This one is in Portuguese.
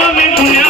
vou mergulhar.